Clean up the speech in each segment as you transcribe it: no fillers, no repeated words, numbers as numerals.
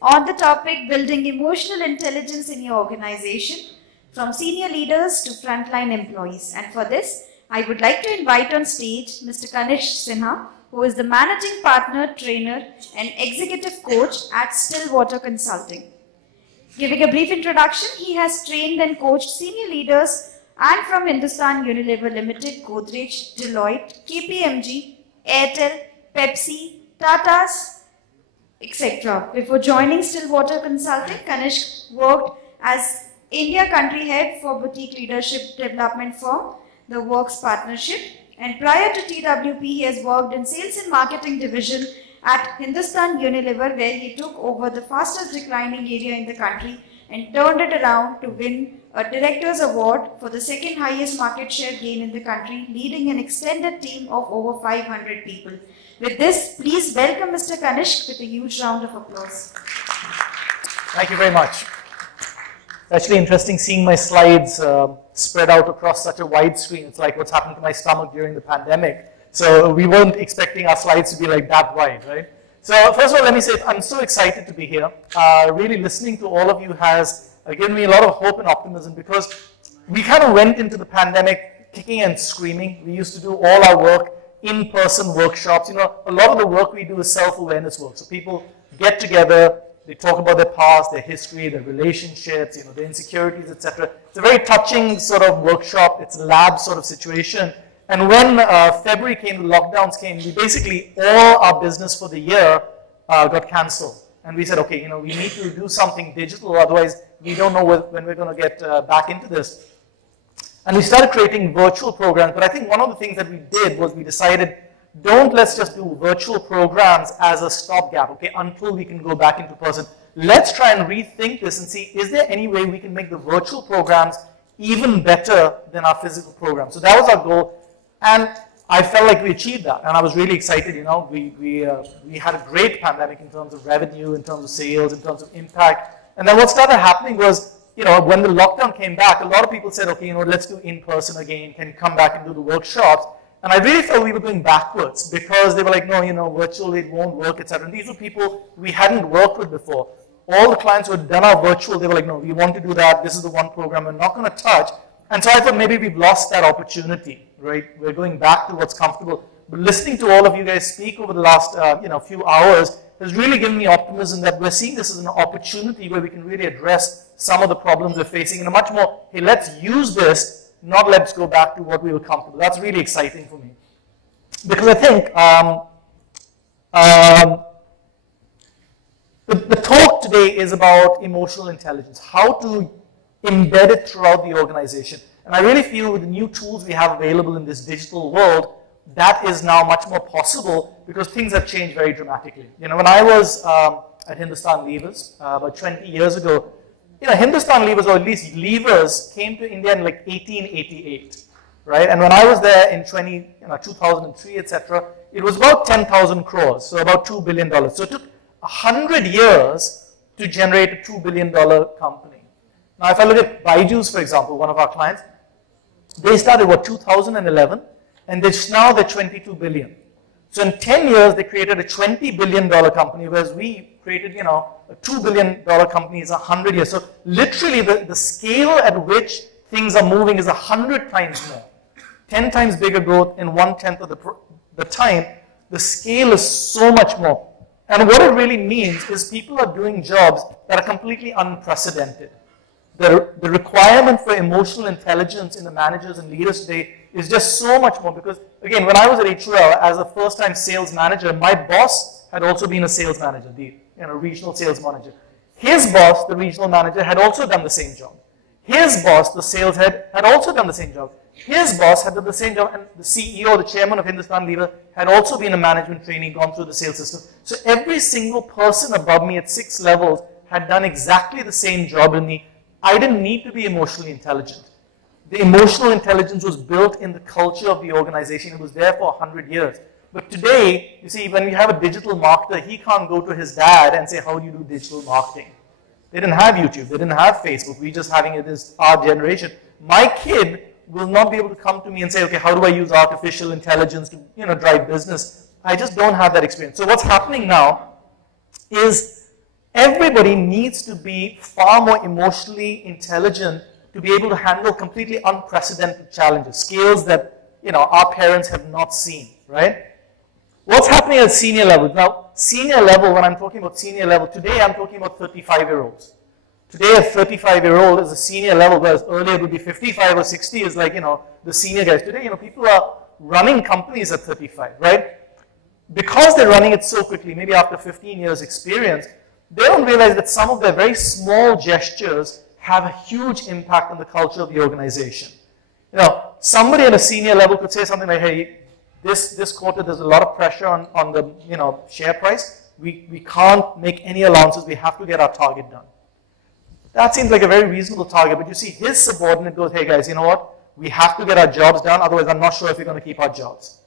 on the topic building emotional intelligence in your organization from senior leaders to frontline employees. And for this, I would like to invite on stage Mr. Kanishka Sinha, who is the Managing Partner, Trainer and Executive Coach at Stillwater Consulting. Giving a brief introduction, he has trained and coached senior leaders and from Hindustan Unilever Limited, Godrej, Deloitte, KPMG, Airtel, Pepsi, Tata's, etc. Before joining Stillwater Consulting, Kanishka worked as India Country Head for boutique leadership development firm, the Works Partnership, and prior to TWP, he has worked in Sales and Marketing Division at Hindustan Unilever, where he took over the fastest declining area in the country and turned it around to win a Director's Award for the second highest market share gain in the country, leading an extended team of over 500 people. With this, please welcome Mr. Kanishka with a huge round of applause. Thank you very much. It's actually interesting seeing my slides spread out across such a wide screen. It's like what's happened to my stomach during the pandemic. So we weren't expecting our slides to be like that wide, right? So first of all, let me say I'm so excited to be here. Really listening to all of you has given me a lot of hope and optimism because we kind of went into the pandemic kicking and screaming. We used to do all our work in-person workshops. You know, a lot of the work we do is self-awareness work. So people get together, they talk about their past, their history, their relationships, you know, their insecurities, etc. It's a very touching sort of workshop. It's a lab sort of situation. And when February came, the lockdowns came, we basically, all our business for the year got cancelled. And we said, okay, you know, we need to do something digital, otherwise we don't know when we're going to get back into this. And we started creating virtual programs, but I think one of the things that we did was we decided, let's just do virtual programs as a stopgap, okay, until we can go back into person. Let's try and rethink this and see, is there any way we can make the virtual programs even better than our physical programs? So that was our goal. And I felt like we achieved that, and I was really excited. You know, we had a great pandemic in terms of revenue, in terms of sales, in terms of impact. And then what started happening was, you know, when the lockdown came back, a lot of people said, okay, you know, let's do in-person again. Can you come back and do the workshops? And I really felt we were going backwards because they were like, no, you know, virtual, it won't work, etc. And these were people we hadn't worked with before. All the clients who had done our virtual, they were like, no, we want to do that. This is the one program we're not going to touch. And so I thought maybe we've lost that opportunity, right? We're going back to what's comfortable. But listening to all of you guys speak over the last few hours has really given me optimism that we're seeing this as an opportunity where we can really address some of the problems we're facing in a much more, hey, let's use this, not let's go back to what we were comfortable. That's really exciting for me. Because I think the talk today is about emotional intelligence, how to embed it throughout the organization. And I really feel with the new tools we have available in this digital world, that is now much more possible because things have changed very dramatically. You know, when I was at Hindustan Levers about 20 years ago, you know, Hindustan Levers, or at least Levers, came to India in like 1888, right? And when I was there in 2003, etc., it was about 10,000 crores, so about $2 billion. So it took 100 years to generate a $2 billion company. Now, if I look at Byju's, for example, one of our clients, they started, 2011, and now they're 22 billion. So in 10 years, they created a $20 billion company, whereas we created, you know, a $2 billion company is 100 years. So literally, the scale at which things are moving is 100 times more. 10 times bigger growth in 1/10 of the time. The scale is so much more. And what it really means is people are doing jobs that are completely unprecedented. The requirement for emotional intelligence in the managers and leaders today is just so much more because, again, when I was at HUL as a first-time sales manager, my boss had also been a sales manager, the regional sales manager. His boss, the regional manager, had also done the same job. His boss, the sales head, had also done the same job. His boss had done the same job, and the CEO, the chairman of Hindustan Lever, had also been a management trainee, gone through the sales system. So every single person above me at 6 levels had done exactly the same job in me. I didn't need to be emotionally intelligent. The emotional intelligence was built in the culture of the organization. It was there for 100 years. But today, you see, when we have a digital marketer, he can't go to his dad and say, how do you do digital marketing? They didn't have YouTube. They didn't have Facebook. We're just having it as our generation. My kid will not be able to come to me and say, okay, how do I use artificial intelligence to, drive business? I just don't have that experience. So what's happening now is everybody everybody needs to be far more emotionally intelligent to be able to handle completely unprecedented challenges, scales that, you know, our parents have not seen, right? What's happening at senior level? Now, senior level, when I'm talking about senior level, today I'm talking about 35-year-olds. Today a 35-year-old is a senior level, whereas earlier it would be 55 or 60 is like, you know, the senior guys. Today, you know, people are running companies at 35, right? Because they're running it so quickly, maybe after 15 years experience, they don't realize that some of their very small gestures have a huge impact on the culture of the organization. You know, somebody at a senior level could say something like, hey, this quarter there's a lot of pressure on the, you know, share price. We can't make any allowances. We have to get our target done. That seems like a very reasonable target, but you see his subordinate goes, hey guys, you know what? We have to get our jobs done, otherwise I'm not sure if we're going to keep our jobs.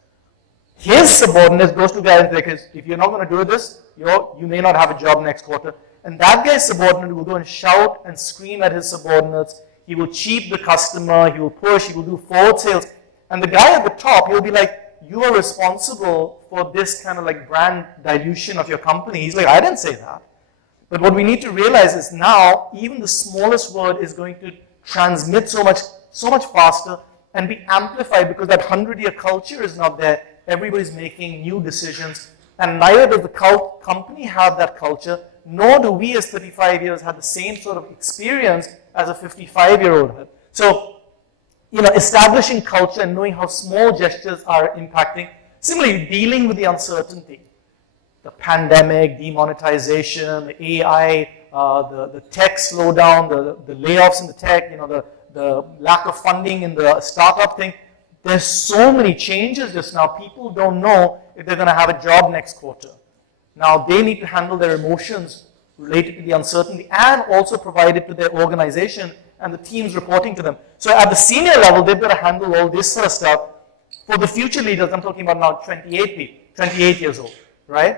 His subordinate goes to guys like, if you're not going to do this, you may not have a job next quarter. And that guy's subordinate will go and shout and scream at his subordinates. He will cheat the customer, he will push, he will do forward sales. And the guy at the top, he'll be like, you are responsible for this kind of like brand dilution of your company. He's like, I didn't say that. But what we need to realize is now, even the smallest word is going to transmit so much faster and be amplified because that 100-year culture is not there. Everybody's making new decisions, and neither does the company have that culture, nor do we as 35 years have the same sort of experience as a 55-year-old had. So, you know, establishing culture and knowing how small gestures are impacting, similarly dealing with the uncertainty. The pandemic, demonetization, the AI, the tech slowdown, the layoffs in the tech, you know, the lack of funding in the startup thing. There's so many changes just now. People don't know if they're going to have a job next quarter. Now, they need to handle their emotions related to the uncertainty and also provide it to their organization and the teams reporting to them. So at the senior level, they've got to handle all this sort of stuff. For the future leaders, I'm talking about now 28 years old, right?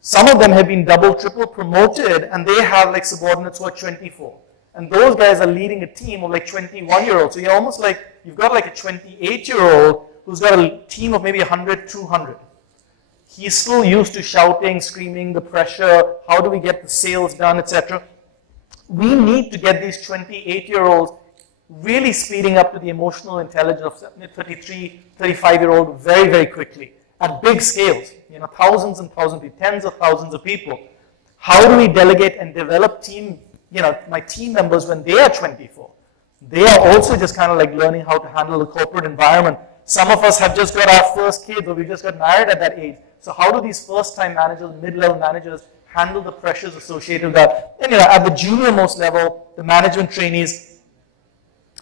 Some of them have been double, triple promoted, and they have like subordinates who are 24. And those guys are leading a team of like 21-year-olds. So you're almost like, you've got like a 28-year-old who's got a team of maybe 100, 200. He's still used to shouting, screaming, the pressure, how do we get the sales done, etc. We need to get these 28-year-olds really speeding up to the emotional intelligence of 33, 35-year-old very, very quickly at big scales, you know, thousands and thousands of people, tens of thousands of people. How do we delegate and develop team, you know, my team members when they are 24? They are also just kind of like learning how to handle the corporate environment. Some of us have just got our first kids or we just got married at that age. So how do these first-time managers, mid-level managers handle the pressures associated with that? And you know, at the junior-most level, the management trainees,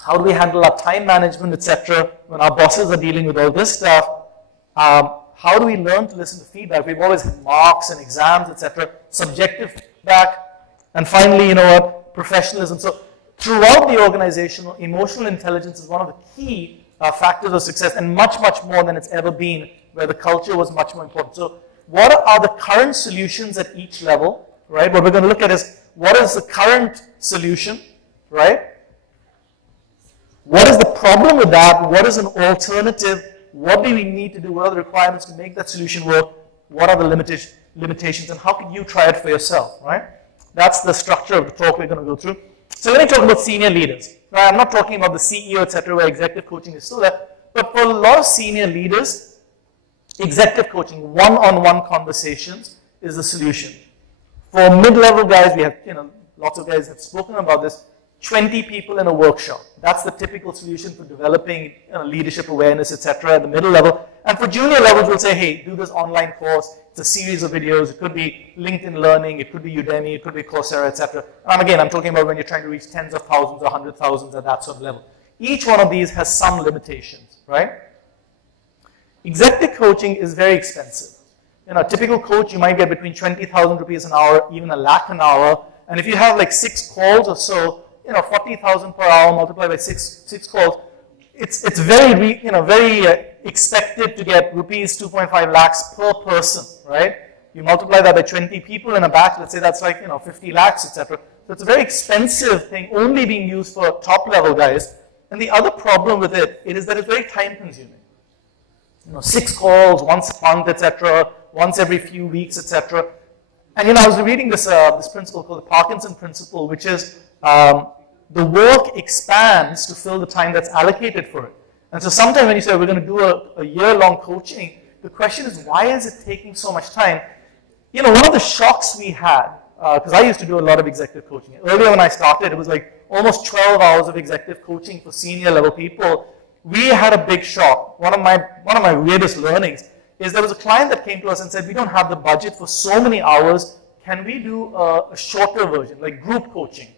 how do we handle our time management, etc. when our bosses are dealing with all this stuff? How do we learn to listen to feedback? We've always had marks and exams, etc. Subjective feedback. And finally, you know what, professionalism. So throughout the organization, emotional intelligence is one of the key factors of success, and much, much more than it's ever been, where the culture was much more important. So what are the current solutions at each level, right? What we're going to look at is, what is the current solution, right? What is the problem with that? What is an alternative? What do we need to do? What are the requirements to make that solution work? What are the limitations? And how can you try it for yourself, right? That's the structure of the talk we're going to go through. So let me talk about senior leaders. Now, I'm not talking about the CEO, etc., where executive coaching is still there. But for a lot of senior leaders, executive coaching, one-on-one conversations is the solution. For mid-level guys, we have, you know, lots of guys have spoken about this, 20 people in a workshop. That's the typical solution for developing leadership awareness, etc. at the middle level. And for junior levels, we'll say, hey, do this online course. It's a series of videos. It could be LinkedIn Learning. It could be Udemy. It could be Coursera, etc. And again, I'm talking about when you're trying to reach tens of thousands or 100,000s at that sort of level. Each one of these has some limitations, right? Executive coaching is very expensive. You know, a typical coach, you might get between 20,000 rupees an hour, even a lakh an hour. And if you have like 6 calls or so, you know, 40,000 per hour multiplied by six calls, it's very, very expected to get rupees 2.5 lakhs per person, right? You multiply that by 20 people in a batch, let's say that's like, 50 lakhs, etc. So it's a very expensive thing, only being used for top level guys. And the other problem with it is that it's very time consuming. 6 calls, once a month, etc., once every few weeks, etc. And I was reading this principle called the Parkinson principle, which is the work expands to fill the time that's allocated for it. And so sometimes when you say we're going to do a year-long coaching, the question is, why is it taking so much time? One of the shocks we had, because I used to do a lot of executive coaching. Earlier when I started, it was like almost 12 hours of executive coaching for senior level people. We had a big shock. One of my weirdest learnings is there was a client that came to us and said, we don't have the budget for so many hours. Can we do a shorter version, like group coaching?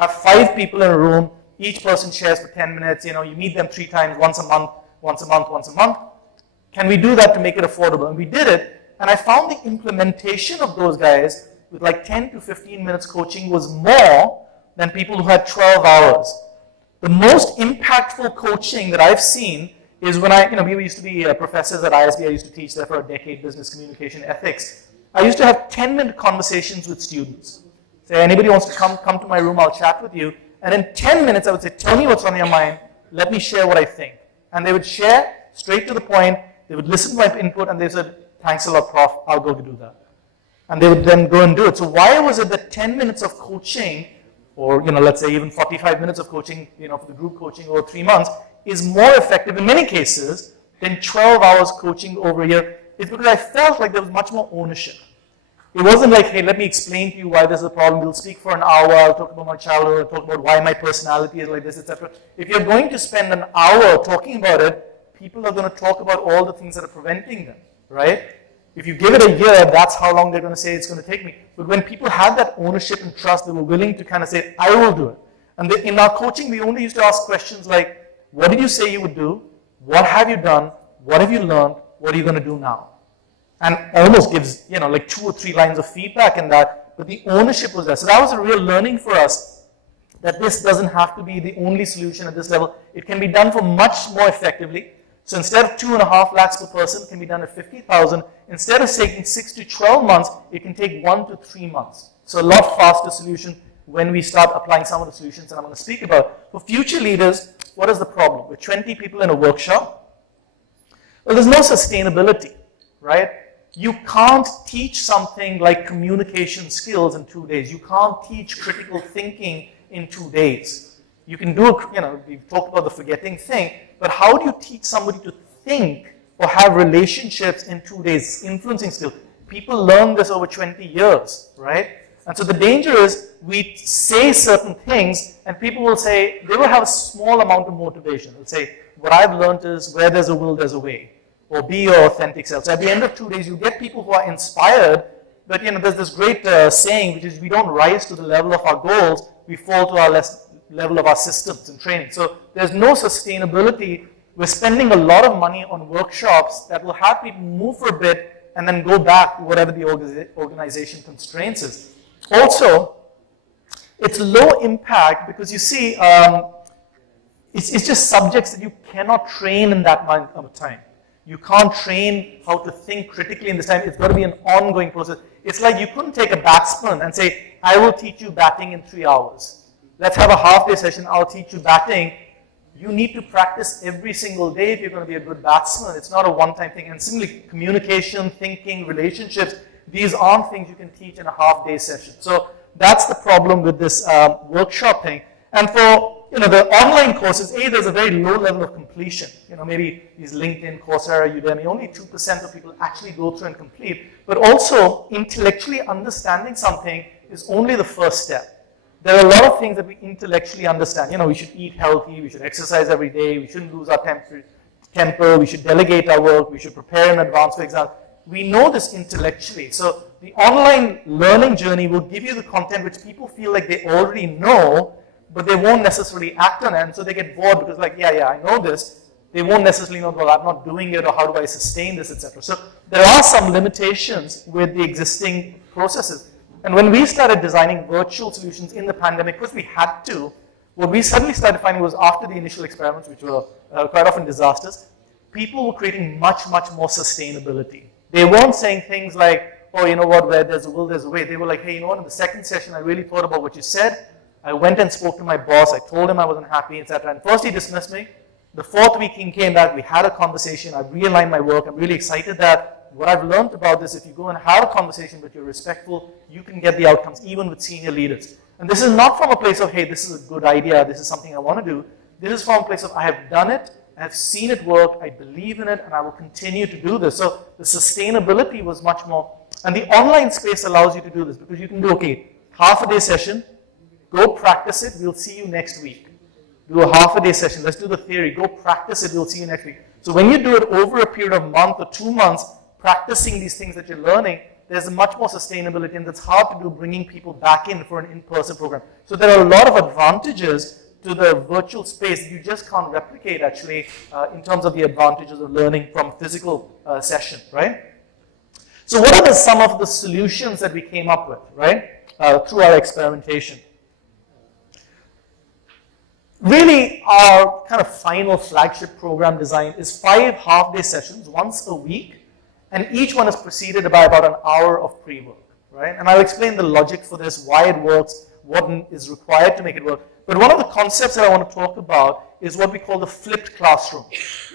Have 5 people in a room, each person shares for 10 minutes, you meet them 3 times, once a month, once a month, once a month. Can we do that to make it affordable? And we did it, and I found the implementation of those guys with like 10 to 15 minutes coaching was more than people who had 12 hours. The most impactful coaching that I've seen is when we used to be professors at ISB. I used to teach there for a decade, business communication ethics. I used to have 10-minute conversations with students. Say, anybody wants to come to my room, I'll chat with you. And in 10 minutes, I would say, tell me what's on your mind. Let me share what I think. And they would share straight to the point. They would listen to my input, and they said, thanks a lot, Prof. I'll go do that. And they would then go and do it. So why was it that 10 minutes of coaching, or let's say even 45 minutes of coaching, for the group coaching over 3 months, is more effective in many cases than 12 hours coaching over a year? It's because I felt like there was much more ownership. It wasn't like, hey, let me explain to you why there's a problem. We'll speak for an hour. I'll talk about my childhood. I'll talk about why my personality is like this, etc. If you're going to spend an hour talking about it, people are going to talk about all the things that are preventing them, right? If you give it a year, that's how long they're going to say it's going to take me. But when people had that ownership and trust, they were willing to kind of say, I will do it. And in our coaching, we only used to ask questions like, what did you say you would do? What have you done? What have you learned? What are you going to do now? And almost gives, like 2 or 3 lines of feedback in that, but the ownership was there. So that was a real learning for us, that this doesn't have to be the only solution at this level. It can be done for much more effectively. So instead of 2.5 lakhs per person, it can be done at 50,000. Instead of taking 6 to 12 months, it can take 1 to 3 months. So a lot faster solution when we start applying some of the solutions that I'm going to speak about. For future leaders, what is the problem? With 20 people in a workshop, well, there's no sustainability, right? You can't teach something like communication skills in 2 days. You can't teach critical thinking in 2 days. You can do, we've talked about the forgetting thing, but how do you teach somebody to think or have relationships in 2 days? Influencing skills. People learn this over 20 years, right? And so the danger is we say certain things and people will say, they will have a small amount of motivation. They'll say, what I've learned is where there's a will, there's a way. Or be your authentic self. So at the end of 2 days, you get people who are inspired, but there's this great saying, which is we don't rise to the level of our goals, we fall to our level of our systems and training. So there's no sustainability. We're spending a lot of money on workshops that will have people move for a bit and then go back to whatever the organization constraints is. Also, it's low impact because you see, it's just subjects that you cannot train in that amount of time. You can't train how to think critically in this time. It's got to be an ongoing process. It's like you couldn't take a batsman and say, I will teach you batting in 3 hours. Let's have a half-day session. I'll teach you batting. You need to practice every single day if you're going to be a good batsman. It's not a one-time thing. And similarly, communication, thinking, relationships, these aren't things you can teach in a half-day session. So that's the problem with this workshop thing. And for the online courses, there's a very low level of completion. Maybe these LinkedIn, Coursera, Udemy, only 2% of people actually go through and complete. But also, intellectually understanding something is only the first step. There are a lot of things that we intellectually understand. We should eat healthy, we should exercise every day, we shouldn't lose our temper, we should delegate our work, we should prepare in advance for exams. We know this intellectually. So the online learning journey will give you the content which people feel like they already know, but they won't necessarily act on it, and so they get bored because like, yeah, I know this. They won't necessarily know, well, I'm not doing it, or how do I sustain this, etc. So there are some limitations with the existing processes. And when we started designing virtual solutions in the pandemic, because we had to, what we suddenly started finding was after the initial experiments, which were quite often disasters, people were creating much, much more sustainability. They weren't saying things like, oh, you know what, where there's a will, there's a way. They were like, hey, you know what, in the second session, I really thought about what you said. I went and spoke to my boss. I told him I wasn't happy, etc. And first he dismissed me. The 4th week he came back. We had a conversation. I realigned my work. I'm really excited that what I've learned about this, if you go and have a conversation but you're respectful, you can get the outcomes even with senior leaders. And this is not from a place of, hey, this is a good idea, this is something I want to do. This is from a place of, I have done it, I have seen it work, I believe in it, and I will continue to do this. So the sustainability was much more, and the online space allows you to do this because you can do, okay, half a day session, go practice it, we'll see you next week. Do a half a day session, let's do the theory, go practice it, we'll see you next week. So when you do it over a period of a month or 2 months, practicing these things that you're learning, there's much more sustainability, and that's hard to do, bringing people back in for an in-person program. So there are a lot of advantages to the virtual space that you just can't replicate actually in terms of the advantages of learning from a physical session, right? So what are some of the solutions that we came up with, right, through our experimentation? Really, our kind of final flagship program design is 5 half-day sessions once a week, and each one is preceded by about an hour of pre-work, right? And I'll explain the logic for this, why it works, what is required to make it work. But one of the concepts that I want to talk about is what we call the flipped classroom.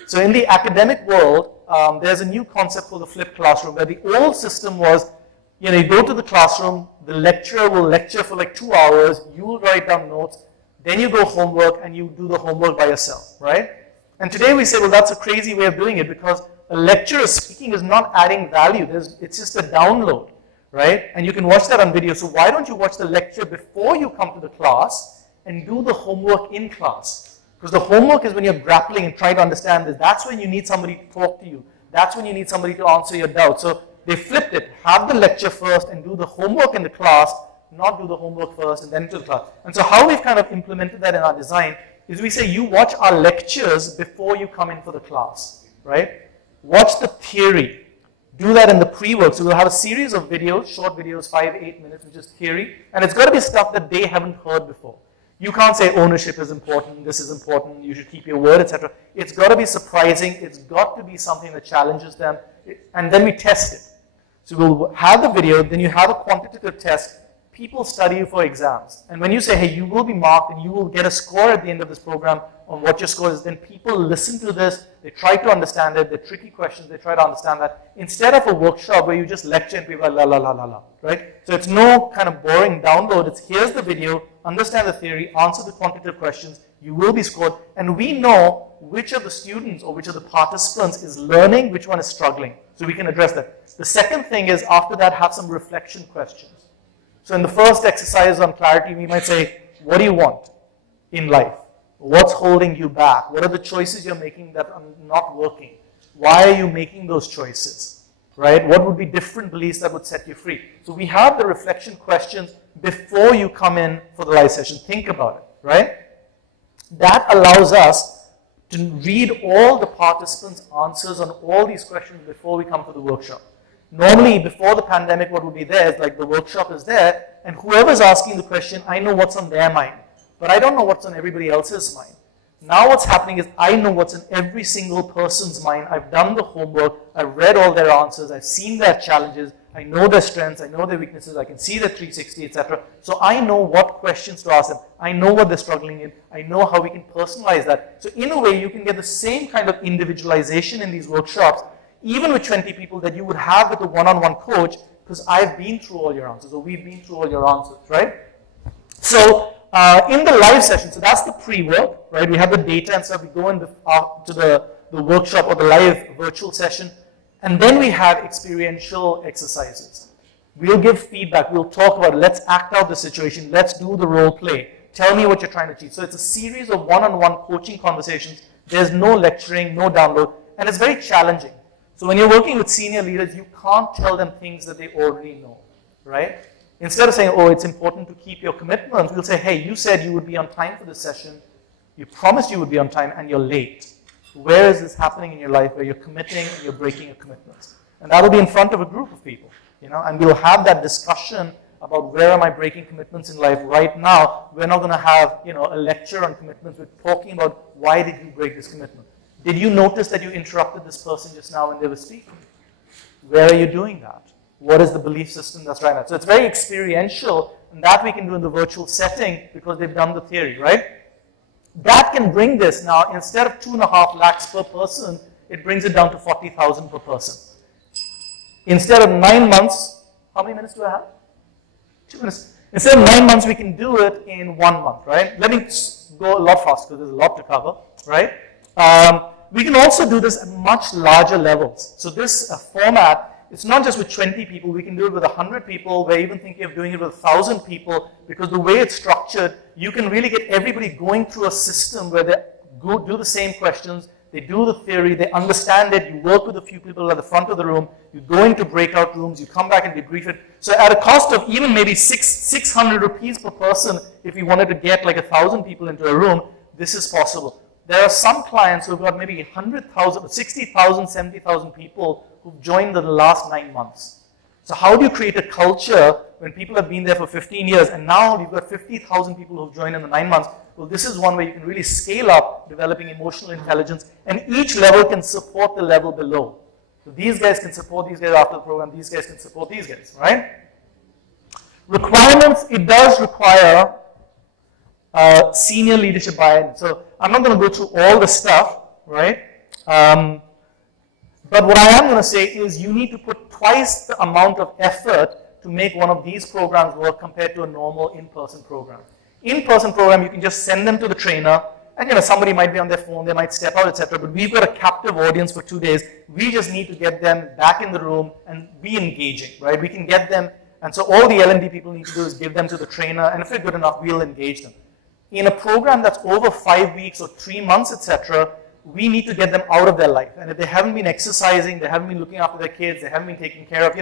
So in the academic world, there's a new concept called the flipped classroom, where the old system was, you know, you go to the classroom, the lecturer will lecture for like 2 hours, you will write down notes, then you go homework and you do the homework by yourself, right? And today we say, well, that's a crazy way of doing it because a lecturer speaking is not adding value. It's just a download, right? And you can watch that on video. So why don't you watch the lecture before you come to the class and do the homework in class? Because the homework is when you're grappling and trying to understand this. That's when you need somebody to talk to you. That's when you need somebody to answer your doubts. So they flipped it. Have the lecture first and do the homework in the class, not do the homework first and then to the class. And so how we've kind of implemented that in our design is we say you watch our lectures before you come in for the class, right? Watch the theory. Do that in the pre-work. So we'll have a series of videos, short videos, 5-8 minutes, which is theory. And it's got to be stuff that they haven't heard before. You can't say ownership is important, this is important, you should keep your word, etc. It's got to be surprising. It's got to be something that challenges them. And then we test it. So we'll have the video, then you have a quantitative test. People study you for exams. And when you say, hey, you will be marked and you will get a score at the end of this program on what your score is, then people listen to this, they try to understand it, they're tricky questions, they try to understand that. Instead of a workshop where you just lecture and people are la la la la la, right? So it's no kind of boring download, it's here's the video, understand the theory, answer the quantitative questions, you will be scored, and we know which of the students or which of the participants is learning, which one is struggling. So we can address that. The second thing is after that have some reflection questions. So in the first exercise on clarity, we might say, what do you want in life? What's holding you back? What are the choices you're making that are not working? Why are you making those choices? Right? What would be different beliefs that would set you free? So we have the reflection questions before you come in for the live session. Think about it, right? That allows us to read all the participants' answers on all these questions before we come to the workshop. Normally, before the pandemic, what would be there is like the workshop is there, and whoever's asking the question, I know what's on their mind, but I don't know what's on everybody else's mind. Now what's happening is I know what's in every single person's mind. I've done the homework, I've read all their answers, I've seen their challenges, I know their strengths, I know their weaknesses, I can see their 360, etc. So I know what questions to ask them. I know what they're struggling in. I know how we can personalize that. So in a way, you can get the same kind of individualization in these workshops, even with 20 people that you would have with a one-on-one coach, because I've been through all your answers, or we've been through all your answers, right? So in the live session, so that's the pre-work, right? We have the data and stuff. We go in to the workshop or the live virtual session, and then we have experiential exercises. We'll give feedback. We'll talk about it. Let's act out the situation. Let's do the role play. Tell me what you're trying to achieve. So it's a series of one-on-one coaching conversations. There's no lecturing, no download, and it's very challenging. So when you're working with senior leaders, you can't tell them things that they already know, right? Instead of saying, oh, it's important to keep your commitments, we'll say, hey, you said you would be on time for this session. You promised you would be on time, and you're late. Where is this happening in your life where you're committing and you're breaking your commitments? And that'll be in front of a group of people, you know, and we'll have that discussion about where am I breaking commitments in life right now. We're not going to have, you know, a lecture on commitments. We're talking about why did you break this commitment? Did you notice that you interrupted this person just now when they were speaking? Where are you doing that? What is the belief system that's driving that? So it's very experiential, and that we can do in the virtual setting because they've done the theory, right? That can bring this now, instead of 2.5 lakhs per person, it brings it down to 40,000 per person. instead of 9 months, how many minutes do I have? 2 minutes. Instead of 9 months, we can do it in 1 month, right? Let me go a lot faster because there's a lot to cover, right? We can also do this at much larger levels. So this format, it's not just with 20 people, we can do it with 100 people. We're even thinking of doing it with 1,000 people because the way it's structured, you can really get everybody going through a system where they go do the same questions, they do the theory, they understand it, you work with a few people at the front of the room, you go into breakout rooms, you come back and debrief it. So at a cost of even maybe 600 rupees per person, if you wanted to get like 1,000 people into a room, this is possible. There are some clients who've got maybe 100,000, 60,000, 70,000 people who've joined in the last 9 months. So how do you create a culture when people have been there for 15 years and now you've got 50,000 people who've joined in the 9 months? Well, this is one way you can really scale up developing emotional intelligence, and each level can support the level below. So these guys can support these guys after the program, these guys can support these guys, right? Requirements, it does require senior leadership buy-in. So I'm not going to go through all the stuff, right? But what I am going to say is you need to put twice the amount of effort to make one of these programs work compared to a normal in-person program. In-person program, you can just send them to the trainer, and somebody might be on their phone, they might step out, etc. But we've got a captive audience for 2 days. We just need to get them back in the room and be engaging, right? We can get them, and so all the L&D people need to do is give them to the trainer, and if they're good enough, we'll engage them. In a program that's over 5 weeks or 3 months, etc., we need to get them out of their life. And if they haven't been exercising, they haven't been looking after their kids, they haven't been taking care of,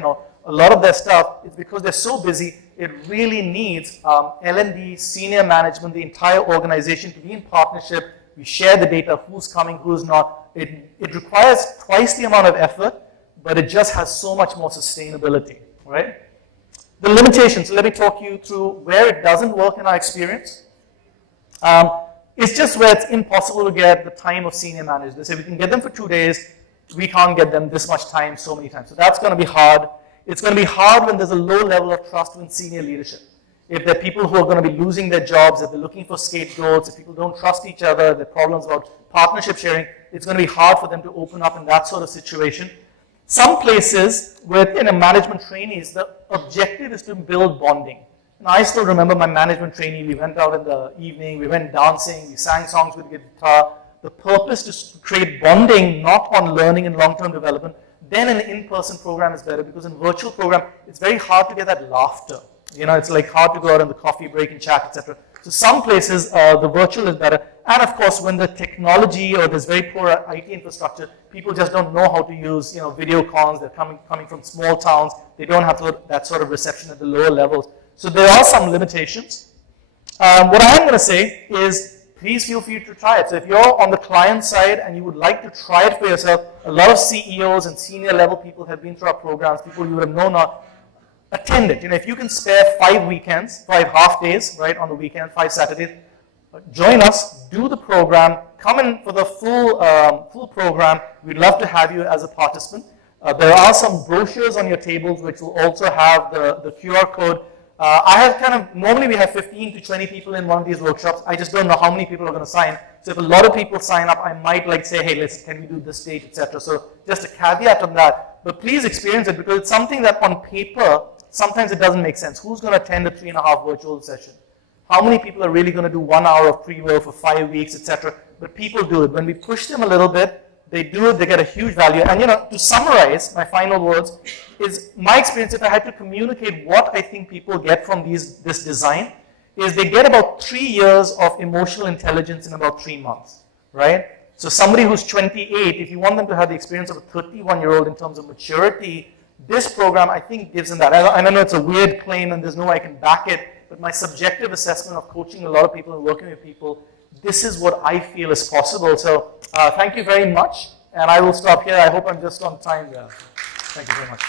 a lot of their stuff, it's because they're so busy. It really needs L&D, senior management, the entire organization to be in partnership. We share the data, who's coming, who's not. It requires twice the amount of effort, but it just has so much more sustainability, right? The limitations, let me talk you through where it doesn't work in our experience. It's just where it's impossible to get the time of senior managers. They say we can get them for 2 days, we can't get them this much time so many times. So that's going to be hard. It's going to be hard when there's a low level of trust in senior leadership. If there are people who are going to be losing their jobs, if they're looking for scapegoats, if people don't trust each other, there are problems about partnership sharing, it's going to be hard for them to open up in that sort of situation. Some places within a management trainees, the objective is to build bonding. And I still remember my management trainee, we went out in the evening, we went dancing, we sang songs with guitar. The purpose is to create bonding, not on learning and long-term development. Then an in-person program is better, because in virtual program, it's very hard to get that laughter. It's like hard to go out on the coffee break and chat, etc. So some places, the virtual is better. And of course, when the technology or there's very poor IT infrastructure, people just don't know how to use, video cons. They're coming from small towns. They don't have that sort of reception at the lower levels. So there are some limitations. What I am going to say is, please feel free to try it. So if you're on the client side and you would like to try it for yourself, a lot of CEOs and senior level people have been through our programs, people you would have known are, attend it. If you can spare 5 weekends, 5 half days, right, on the weekend, 5 Saturdays, join us, do the program, come in for the full program. We'd love to have you as a participant. There are some brochures on your tables which will also have the QR code. I have normally we have 15 to 20 people in one of these workshops. I just don't know how many people are going to sign. So if a lot of people sign up, I might say, hey, can we do this date, etc. So just a caveat on that. But please experience it, because it's something that on paper, sometimes it doesn't make sense. Who's going to attend a 3.5 virtual session? How many people are really going to do 1 hour of pre-work for 5 weeks, etc.? But people do it. When we push them a little bit, they do it, they get a huge value. And to summarize, my final words is my experience, if I had to communicate what I think people get from this design, is they get about 3 years of emotional intelligence in about 3 months, right? So somebody who's 28, if you want them to have the experience of a 31-year-old in terms of maturity, this program, I think, gives them that. I know it's a weird claim and there's no way I can back it, but my subjective assessment of coaching a lot of people and working with people, this is what I feel is possible. So thank you very much, and I will stop here. I hope I'm just on time there. Thank you very much.